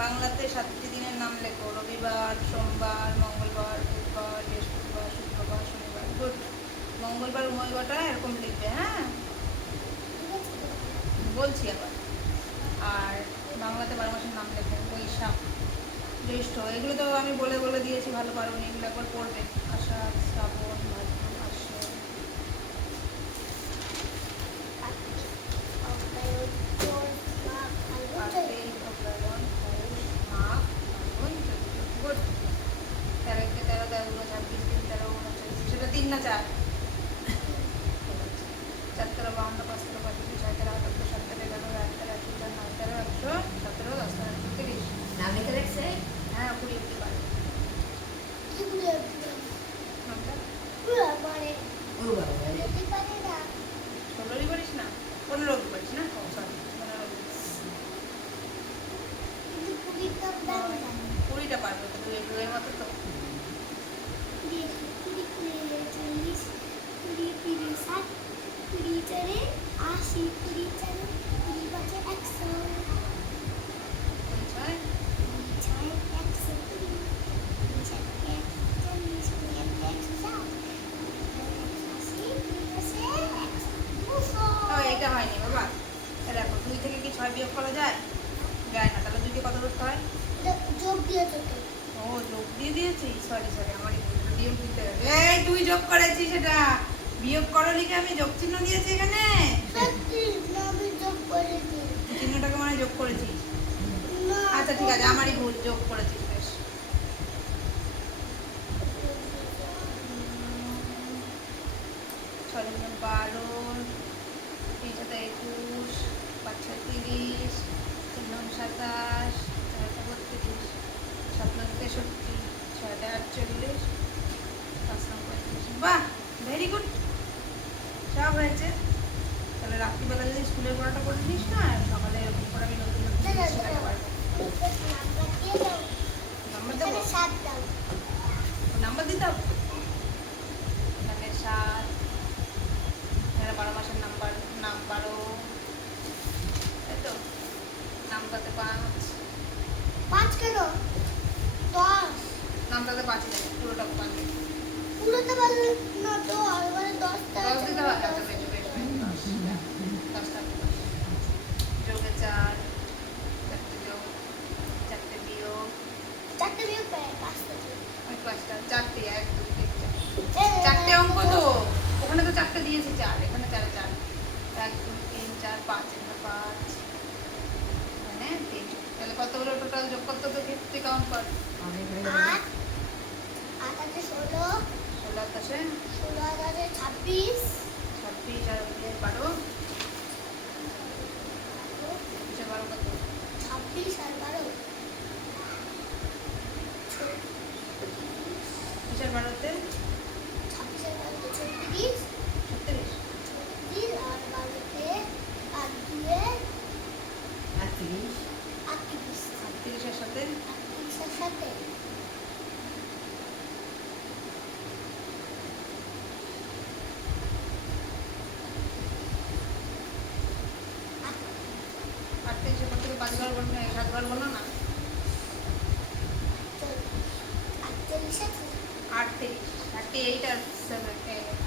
বাংলাতে 7টি দিনের নাম লেখো। রবিবার, সোমবার, মঙ্গলবার, বুধবার, বৃহস্পতিবার, শুক্রবার, শনিবার। গুড। মঙ্গলবার উময়গটা এরকম লিখবে, হ্যাঁ? বলছি আবার। আর বাংলাতে 12 মাসের নাম লেখো। বৈশাখ, জ্যৈষ্ঠ, এগুলো তো আমি বলে বলে দিয়েছি, ভালো পারো নি, এগুলো একবার পড়বে। আষাঢ়, শ্রাবণ, ভাদ্র, আশ্বিন। কার্তিক, অগ্রহায়ণ, পৌষ, মাঘ, ফাল্গুন, চৈত্র। গুড। 13 কে 13, 13 গুণ 26, 3 13 39। সেটা 3 না 4? 4 13 52, 5 13 35, 6 13 78, 7 13 11, 8 13 21, 9 13 117, 10 13 30। নাম লিখে রাখছে? হ্যাঁ, 20 অব্দি পারে। নামটা? ও বাবা রে। 16ই পারিস না? 15 অব্দি পারিস না? ও সরি, 15 অব্দি। 20টা পারবে তো, 2 এর মতো তো। ছয়, ও এটা হয়নি বাবা। এ দেখো, 2 থেকে কি 6 বিয়োগ করা যায়? যায় না। তাহলে 2 কে কত করতে হয়? ও, যোগ দিয়ে দিয়েছি। সরি সরি, আমারই ভুল। বিয়োগ দিতে হবে। এই, তুই যোগ করেছিস সেটা। বিয়োগ করো লিখে আমি যোগ চিহ্ন দিয়েছি এখানে। চিহ্নটাকে মানে যোগ করেছিস। আচ্ছা ঠিক আছে, আমারই ভুল, যোগ করেছিস, বেশ। 6 × 12, 3 × 21, 5 × 30, 3 × 27, 4 × 32, 7 × 63, 6 × 48, 5 × 35। বাহ, ভেরি গুড। সব হয়েছে। তাহলে রাত্রিবেলা যদি স্কুলের পড়াটা করে নিস না, সকালে এরকম করে আমি নতুন নতুন জিনিস শেখাতে পারবো। নাম্বার দেবো? নাম্বার দিতে হবে? এখানে 7, এখানে 12 মাসের নাম্বার, নাম 12, তাই তো? নামটাতে 5, কেন 10? নামটাতে 5 নেই, পুরোটা 5 নেই। পুরোটা পারলে না তো, আর মানে 10টা 10 দিতে হয়? আচ্ছা, বেশ বেশ বেশ, 10, 10টা যোগে 4, 4টে যোগ, 4টে বিয়োগ, 4টা বিয়োগ 5টা। ওই 5টা, 4টে, 1 2 3 4, 4টে অঙ্ক তো। ওখানে তো 4টে দিয়েছি, 4, এখানে 4 4, 1 2 3 4 5, এখানে 5, এখানে 3। তাহলে কত হলো টোটাল? যোগ কত তো, তুই কাউন্ট কর। 8 8 আছে 16, 16 আছে 16 আছে 26, 26, আর 12, 12 কত? 26 আর 12, 12তে 26 আর 12 36, 36, 36 আর 12তে 8 দিয়ে 38, 38 এর সাথে 38 এর সাথে 38 এর পর থেকে 5 বার বলো না, 7 বার বলো না। 48 আছে 38, 38 আর 7,